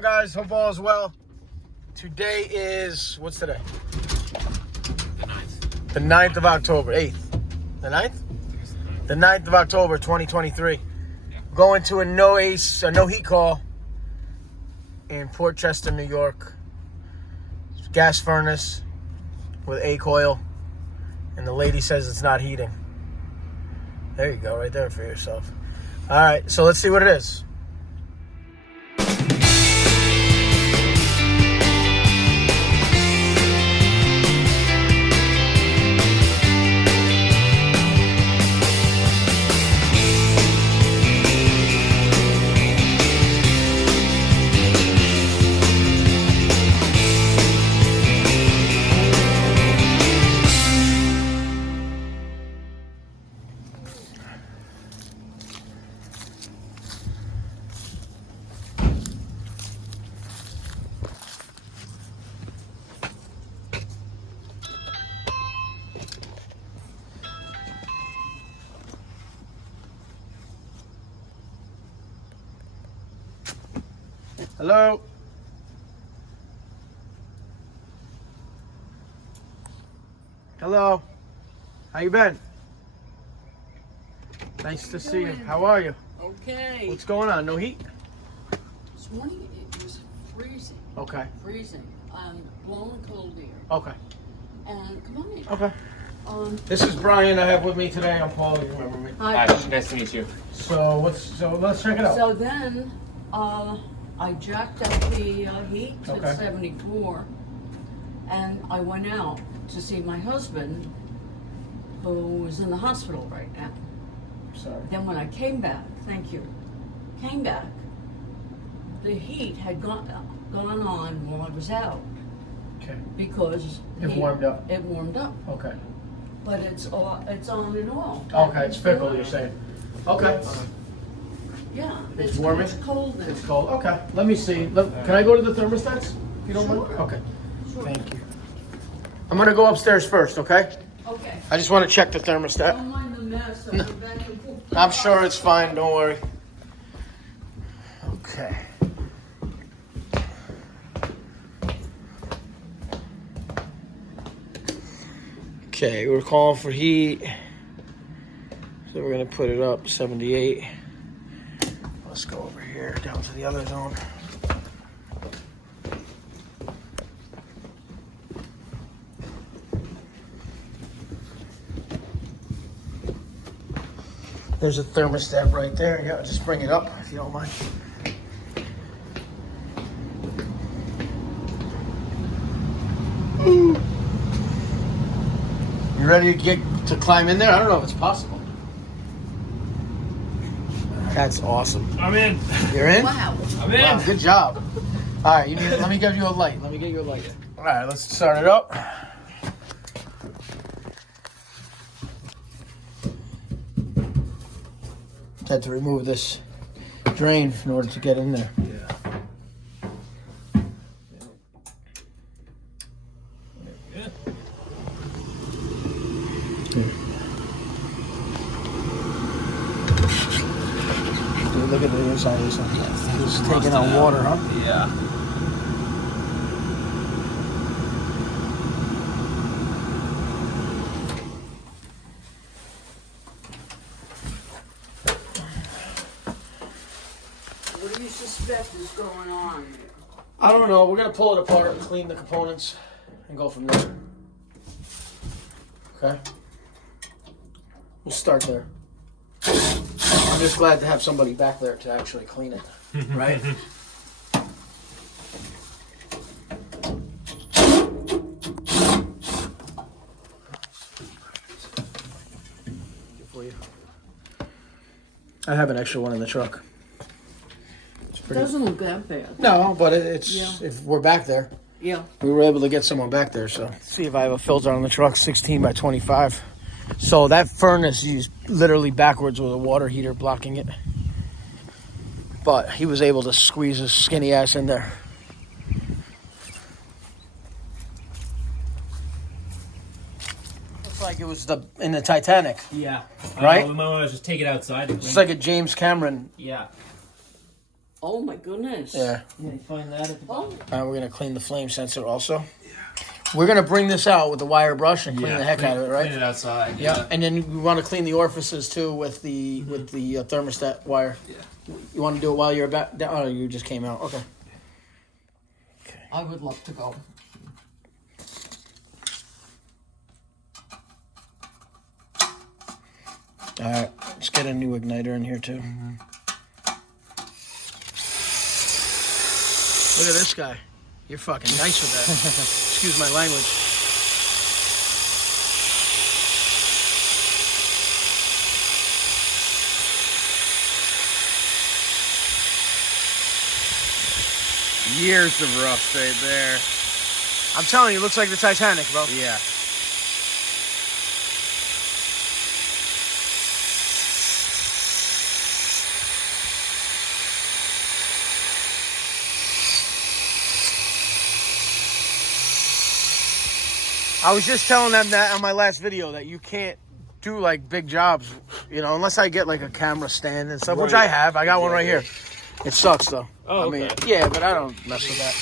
on, guys? Hope all is well. Today is, what's today? The 9th. The 9th of October. 8th. The 9th? The 9th of October, 2023. Yeah. Going to a no heat call in Port Chester, New York. Gas furnace with A coil. And the lady says it's not heating. There you go, right there for yourself. All right, so let's see what it is. Hello? Hello? How you been? Nice to see you. How are you? Okay. What's going on? No heat? This morning it was freezing. Okay. Freezing. Blowing cold air. Okay. And come on in. Okay. This is Brian I have with me today. I'm Paul. You remember me? Hi. Nice to meet you. So let's check it out. So then, I jacked up the heat Okay. at 74, and I went out to see my husband, who is in the hospital right now. Sorry. Then when I came back, came back, the heat had gone on while I was out Okay. because It warmed up. It warmed up, Okay. but it's on and off. Okay, it's fickle, you're saying. Okay. Yeah, It's warming? It's cold now. It's cold. Okay. Let me see. Can I go to the thermostats? If you don't mind? Sure. Okay. Sure. Thank you. I'm going to go upstairs first, okay? Okay. I just want to check the thermostat. Don't mind the mess of the back and forth. I'm sure it's fine. Don't worry. Okay. Okay, we're calling for heat. So we're going to put it up 78. Let's go over here down to the other zone. There's a thermostat right there. Yeah, just bring it up if you don't mind. Ooh. You ready to climb in there? I don't know if it's possible. That's awesome. I'm in. You're in? Wow. I'm in. Wow, good job. All right, let me give you a light. Let me get you a light. All right, let's start it up. Had to remove this drain in order to get in there. Dude, look at the inside of this one. It's taking on water, huh? Yeah. What do you suspect is going on? I don't know. We're going to pull it apart and clean the components and go from there. Okay? We'll start there. I'm just glad to have somebody back there to actually clean it. Right? For you. I have an extra one in the truck. It's It pretty. doesn't look that bad. No, but it's Yeah. if we're back there. Yeah. We were able to get someone back there, so. See if I have a filter on the truck, 16 by 25. So that furnace is literally backwards with a water heater blocking it. But he was able to squeeze his skinny ass in there. Looks like it was in the Titanic. Yeah. Right? We might want to just take it outside. It's like a James Cameron. Yeah. Oh my goodness. Yeah. Yeah, you find that at the bottom. We're gonna clean the flame sensor also. We're gonna bring this out with the wire brush and clean the heck out of it, right? Clean it outside. Yeah. And then we want to clean the orifices too with the thermostat wire. Yeah. You want to do it while you're back down? Oh, you just came out. Okay. I would love to go. All right. Let's get a new igniter in here too. Look at this guy. You're fucking nice with that. Excuse my language. Years of rust right there. I'm telling you, it looks like the Titanic, bro. Yeah. I was just telling them that on my last video that you can't do like big jobs, you know, unless I get like a camera stand and stuff, which I have. I got one right here. It sucks though. Oh, I mean, okay. yeah, but I don't mess with that.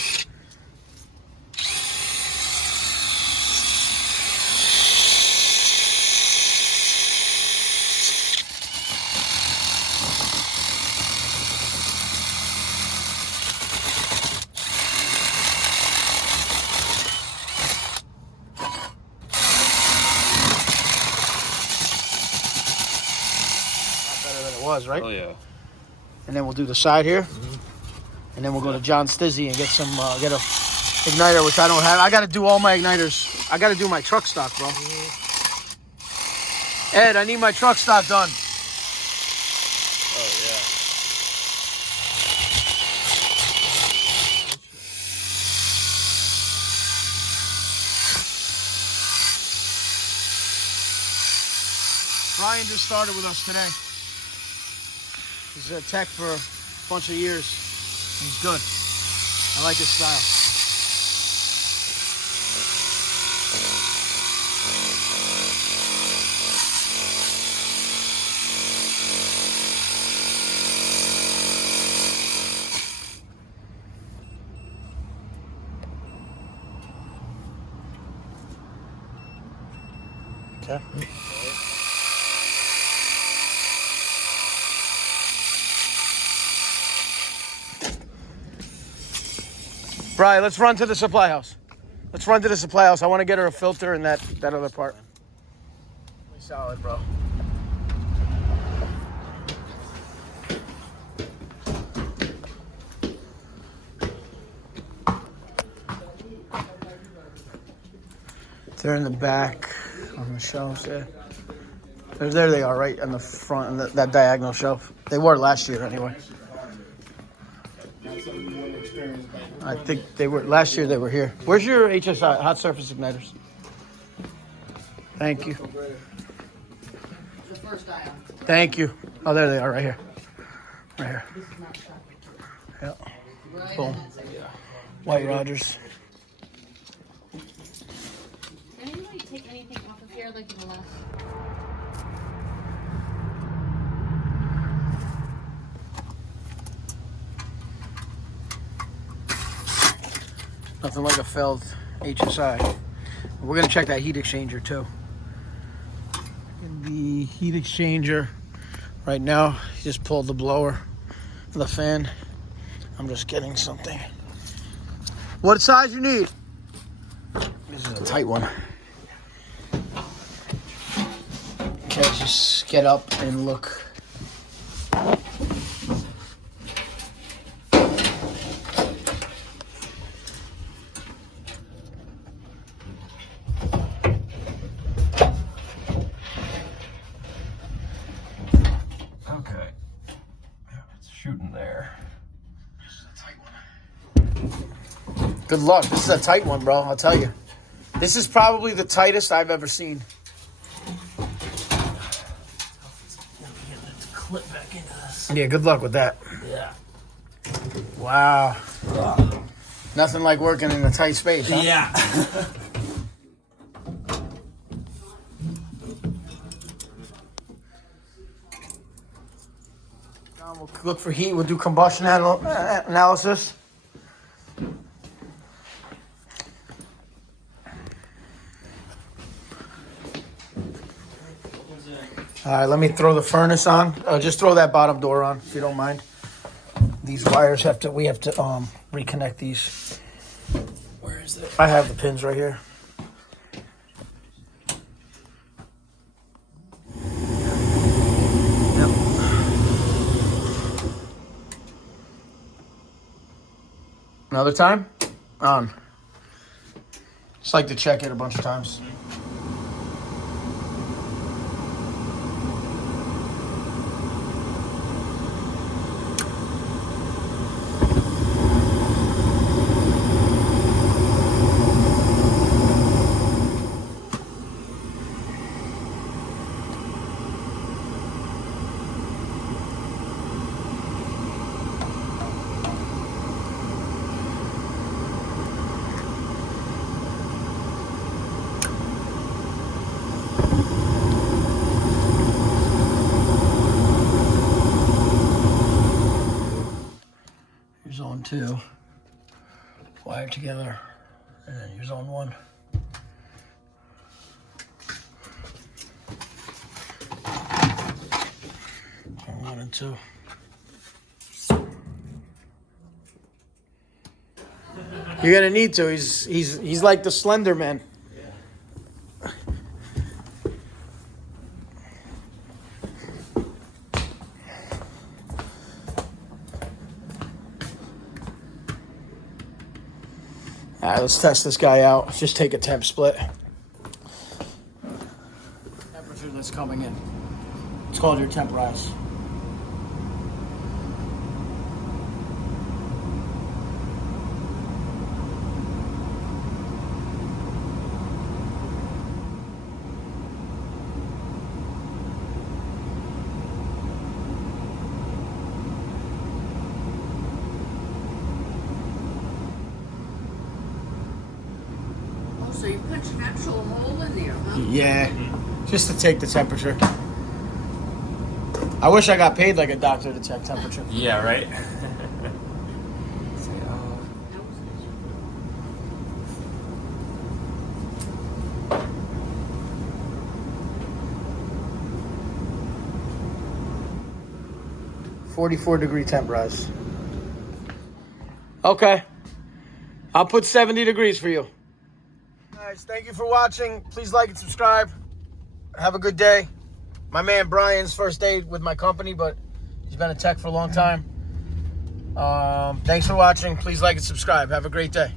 Better than it was, right? Oh yeah. And then we'll do the side here, and then we'll go to John Stizzy and get some get a igniter, which I don't have. I got to do all my igniters. I got to do my truck stock, bro. Ed, I need my truck stock done. Oh yeah. Brian just started with us today. He's a tech for a bunch of years. He's good. I like his style. Okay. Brian, let's run to the supply house. Let's run to the supply house. I want to get her a filter and that other part. Really solid, bro. They're in the back on the shelves there. There they are, right on the front, on that diagonal shelf. They were last year anyway. I think they were last year. They were here. Where's your HSI hot surface igniters? Thank you. The first item. Thank you. Oh, there they are, right here. Right here. This is not shot. Yeah. Right. Boom. White Rogers. Did anybody take anything off of here like in the last? Nothing like a failed HSI. We're gonna check that heat exchanger too. In the heat exchanger, right now, he just pulled the blower, the fan. I'm just getting something. What size you need? This is a tight one. Okay, just get up and look. Okay. It's shooting there. Good luck. This is a tight one, bro. I'll tell you. This is probably the tightest I've ever seen. Clip back into this. Yeah, good luck with that. Yeah. Wow. Nothing like working in a tight space, huh? Yeah. We'll look for heat. We'll do combustion analysis. All right, let me throw the furnace on. Just throw that bottom door on, if you don't mind. These wires we have to reconnect these. Where is it? I have the pins right here. Yep. Another time? On. Just like to check it a bunch of times. Zone 2, wired together, and then your zone 1. Zone 1 and 2. You're gonna need to. He's like the Slender Man. All right, let's test this guy out. Let's just take a temp split. Temperature that's coming in. It's called your temp rise. So you punch an actual hole in there, huh? Yeah, just to take the temperature. I wish I got paid like a doctor to check temperature. Yeah, right? 44-degree temp rise. Okay. I'll put 70 degrees for you. Guys, thank you for watching. Please like and subscribe. Have a good day. My man Brian's first day with my company, but he's been a tech for a long time. Thanks for watching. Please like and subscribe. Have a great day.